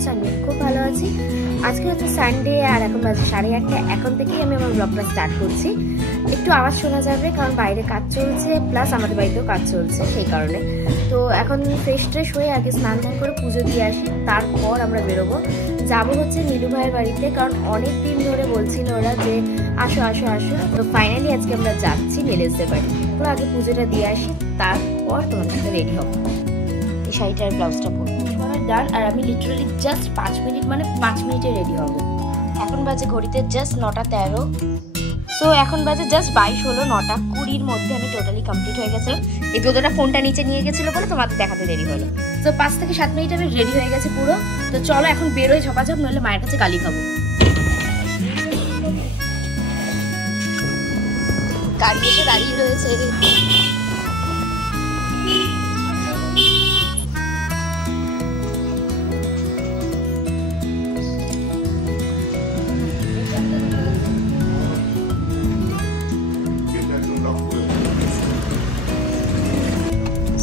আছো? আমি খুব ভালো আছি। আজকে হচ্ছে সানডে আর এখন বাজে 8:30। এখন থেকেই আমি আমার ব্লগটা স্টার্ট করছি। একটু আওয়াজ শোনা যাবে কারণ বাইরে কাজ চলছে, প্লাস আমাদের বাড়িতেও কাজ চলছে, সেই কারণে। তো এখন ফ্রেশ ট্রেশ হয়ে আগে স্নান টান করে পুজো দিয়ে আসি, তারপর আমরা বেরোবো। যাবো হচ্ছে নীলু ভাইয়ের বাড়িতে, কারণ অনেক দিন ধরে বলছিল ওরা যে আসো আসো আসো। তো ফাইনালি আজকে আমরা যাচ্ছি নীলেশদের বাড়ি। তো আগে পুজোটা দিয়ে আসি, তারপর তোমার সাথে রেডি হবো। এই শাড়িটার ব্লাউজটা পরবো ডান। আর আমি লিটারালি জাস্ট 5 মিনিট, মানে 5 মিনিটে রেডি হবো। এখন বাজে ঘড়িতে জাস্ট 9:13। সো এখন বাজে জাস্ট 22 হলো। 9:20 মধ্যে আমি টোটালি কমপ্লিট হয়ে গেছিলাম। এই দুটোটা ফোনটা নিচে নিয়ে গেছিলো বলে তোমাদের দেখাতে দেরি হলো। তো 5 থেকে 7 মিনিট আমি রেডি হয়ে গেছে পুরো। তো চলো এখন বেরোয় ঝপাঝপ, নইলে মায়ের কাছে গালি খাবো। গাড়ি এসে দাঁড়িয়ে রয়েছে।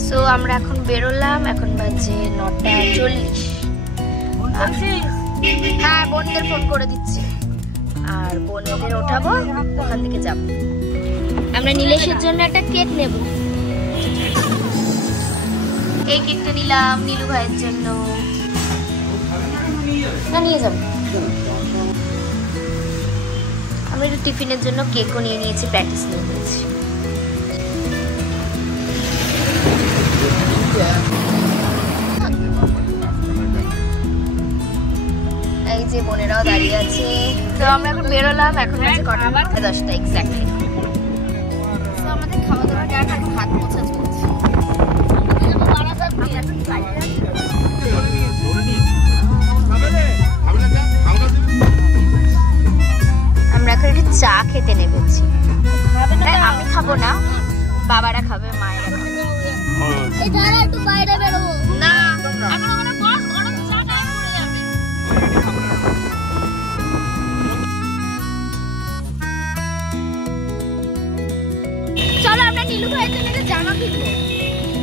তো আমরা এখন বেরোলাম, এখন বাজে 9:40। হ্যাঁ, বোনদের ফোন করে দিচ্ছি আর বোনদের ওঠাবো, ওখান থেকে যাবো। আমরা নীলেশের জন্য একটা কেক নেব। এই কেকটা নিলাম নীলু ভাইয়ের জন্য। না, নিয়ে যাবো। আমরা একটু টিফিনের জন্য কেকও নিয়ে নিয়েছি, প্র্যাকটিস নিয়ে নিয়েছি। এই যে বোনেরাও দাঁড়িয়ে আছে। তো আমরা এখন বেরোলাম, এখন বাজে কটা? 10টা এক্স্যাক্টলি। তো আমাদের খাওয়া দাওয়া ডান, এখন হাত মোছা চলছে। আমরা এখন একটু চা খেতে নেমেছি। আমি খাবো না, বাবারা খাবে, মায়েরা খাবে। একটু বাইরে বেরোবো না, এখন আমরা বস গরম চা খাই পড়ে যাবে। চলো আমরা নীলু ভাইয়ের জন্য একটা জামা কিনবো।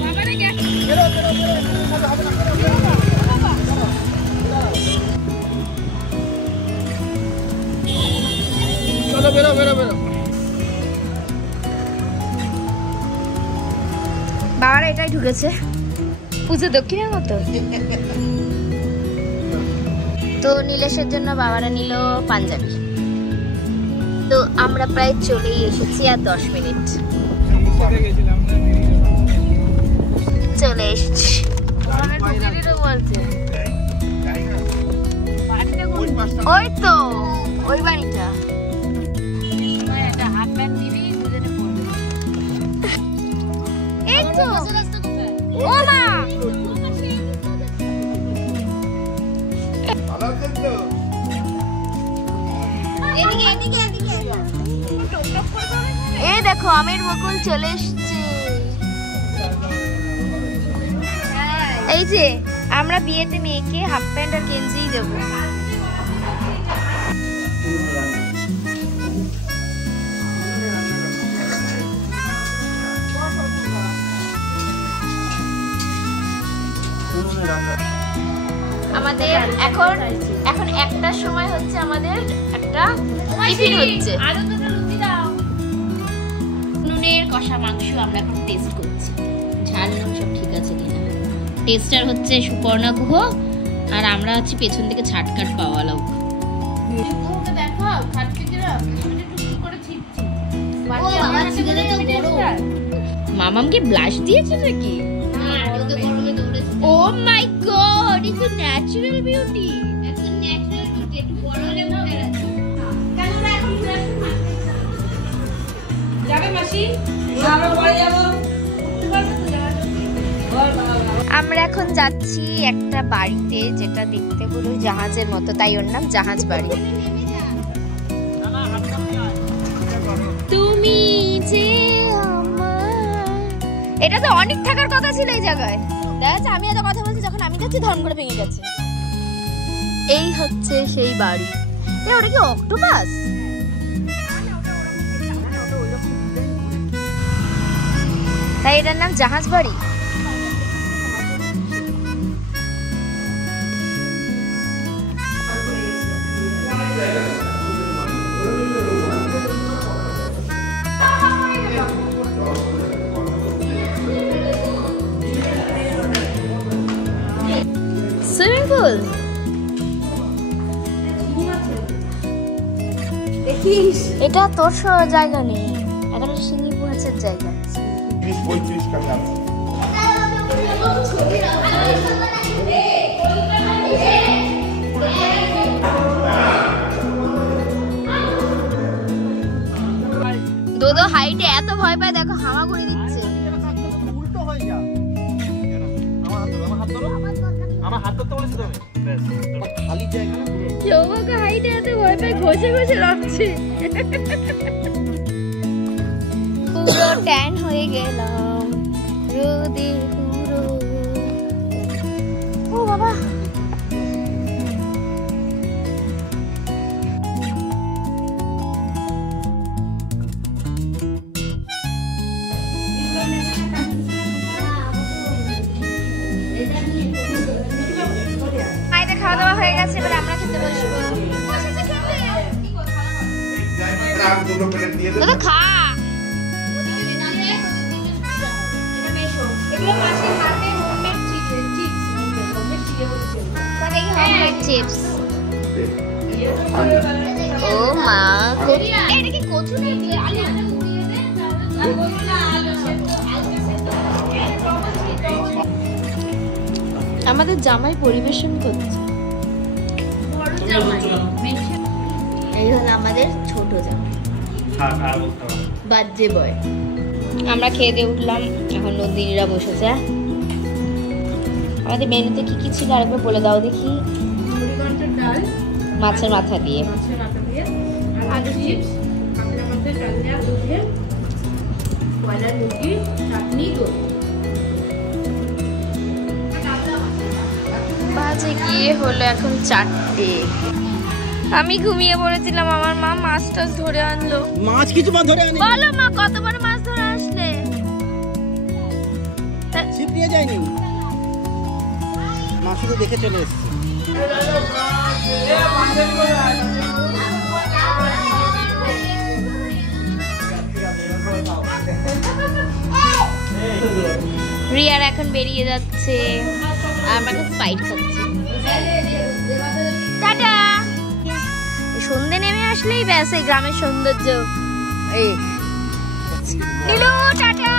বাবারা গেছে, বেরো বেরো বেরো, হবে না। চলো বেরো বেরো বেরো। বাবারা এটাই ঢুকেছে পুজো দক্ষিণের মতো। তো নীলেশের জন্য বাবারা নিল পাঞ্জাবি। তো আমরা প্রায় চলেই এসেছি, আর 10 মিনিট চলে এসেছি। ওই তো ওই বাড়িটা। এই তো ও মা, এই দেখো আমের বকুল চলে এসছে। এই যে আমরা বিয়েতে মেয়েকে হাফ প্যান্ট আর গেঞ্জি দেবো। আমাদের এখন 1টার সময় হচ্ছে, আমাদের একটা টিফিন হচ্ছে। নুনের কষা মাংস আমরা এখন টেস্ট করছি, ঝাল নুন সব ঠিক আছে কিনা। টেস্টার হচ্ছে সুপর্ণা গুহ, আর আমরা হচ্ছে পেছন থেকে ছাটকাট পাওয়া লোক। মামামকে ব্লাশ দিয়েছে নাকি? Oh my god, it's a natural beauty. It's a natural beauty. একটু বড় হলে মনে রাখবে। ক্যামেরা এখন ঘুরে আসুন। যাবে মাসি? আমরা পরে যাব। আমরা এখন যাচ্ছি একটা বাড়িতে, যেটা দেখতে পুরো জাহাজের মতো, তাই ওর নাম জাহাজ বাড়ি। তুমি যে আমার, এটা তো অনেক থাকার কথা ছিল এই জায়গায়। দেখা আমি এত কথা বলছি, যখন আমি যাচ্ছি ধর্ম করে ভেঙে গেছে। এই হচ্ছে সেই বাড়ি। ওটা কি অক্টোপাস? তাই এটার নাম জাহাজ বাড়ি। দেখিস এটা তোর জায়গা নেই, এখন সিঙ্গি মাছের জায়গা। 30-35 টাকা আছে। দোদো হাইটে এত ভয় পায়, দেখো হামা করে দিচ্ছে। উল্টো হয়ে যা। আমার হাত ধরতে বলেছি তুমি। বেশ। খালি জায়গা না পুরো। চৌবাকে হাইটে এত ভয় পায়, ঘষে ঘষে রাখছে। পুরো ট্যান হয়ে গেলাম রোদে পুরো। ও বাবা, খাওয়া দাওয়া হয়ে গেছে, এবার আমরা খেতে বসবো। খা চিপস। ও মা, এটা কি কচু নাকি আলু? আমাদের জামাই পরিবেশন করছে। এই হলো আমাদের ছোট জামাই, বার্থডে বয়। আমরা খেয়ে দিয়ে উঠলাম, এখন নন্দিনীরা বসেছে। আমাদের মেনুতে কি কি ছিল আরেকবার বলে দাও দেখি। ডাল, মাছের মাথা দিয়ে, আলু চিপস, চাটনি, বাজে গিয়ে হলো এখন 4টে। আমি ঘুমিয়ে পড়েছিলাম, আমার মা মাছ টাছ ধরে আনলো। মাছ কিছু মাছ ধরে আনি। বলো মা, কত বড় মাছ ধরে আসলে? ছিপ নিয়ে যায়নি, মা শুধু দেখে চলে এসেছে। রিয়ার এখন বেরিয়ে যাচ্ছে, আমরা এখন স্প্রাইট খাচ্ছি। টাটা। সন্ধে নেমে আসলেই ব্যাস এই গ্রামের সৌন্দর্য। এই নীলু টাটা।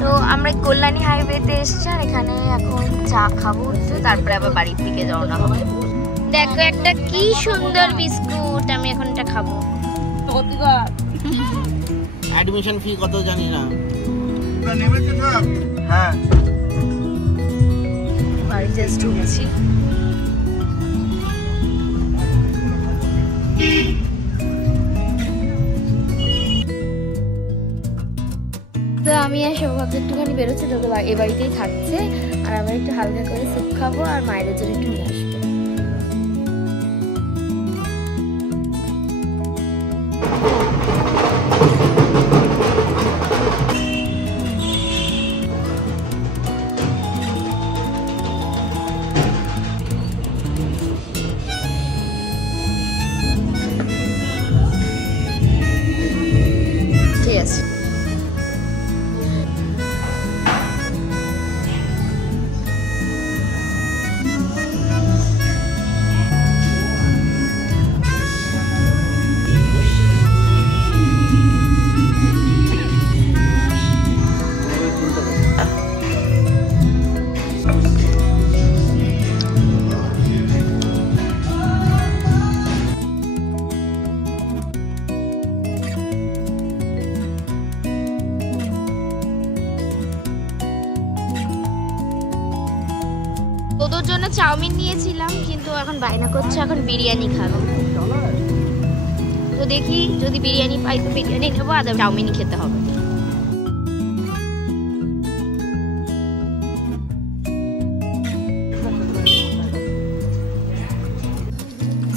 তো আমরা কল্যাণী হাইওয়েতে এসছি, আর এখানে এখন চা খাবো, তারপরে আবার বাড়ির দিকে রওনা হবে। দেখো একটা কি সুন্দর বিস্কুট, আমি এখন এটা খাবো। অ্যাডমিশন ফি কত জানি না। হ্যাঁ, বাড়ি জাস্ট ঢুকছি। তো আমি আর সৌভাগ্য একটুখানি বেরোচ্ছি, তো এ বাড়িতেই থাকছে, আর আমরা একটু হালকা করে স্যুপ খাবো, আর মায়ের জন্য একটু নিয়ে আসবো। ঠিক আছে। তোদের জন্য চাউমিন নিয়েছিলাম, কিন্তু এখন বায়না করছে এখন বিরিয়ানি খাবে। তো দেখি যদি বিরিয়ানি পাই তো বিরিয়ানি নেবো, আর চাউমিনই খেতে হবে।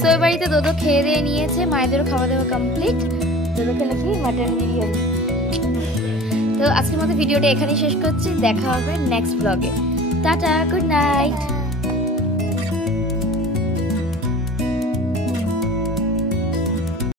তো এই বাড়িতে দোদো খেয়ে দিয়ে নিয়েছে, মায়েদেরও খাওয়া দাওয়া কমপ্লিট। দোদোকে নাকি মাটন বিরিয়ানি। তো আজকের মতো ভিডিওটা এখানেই শেষ করছি, দেখা হবে নেক্সট ব্লগে। Tata, good night.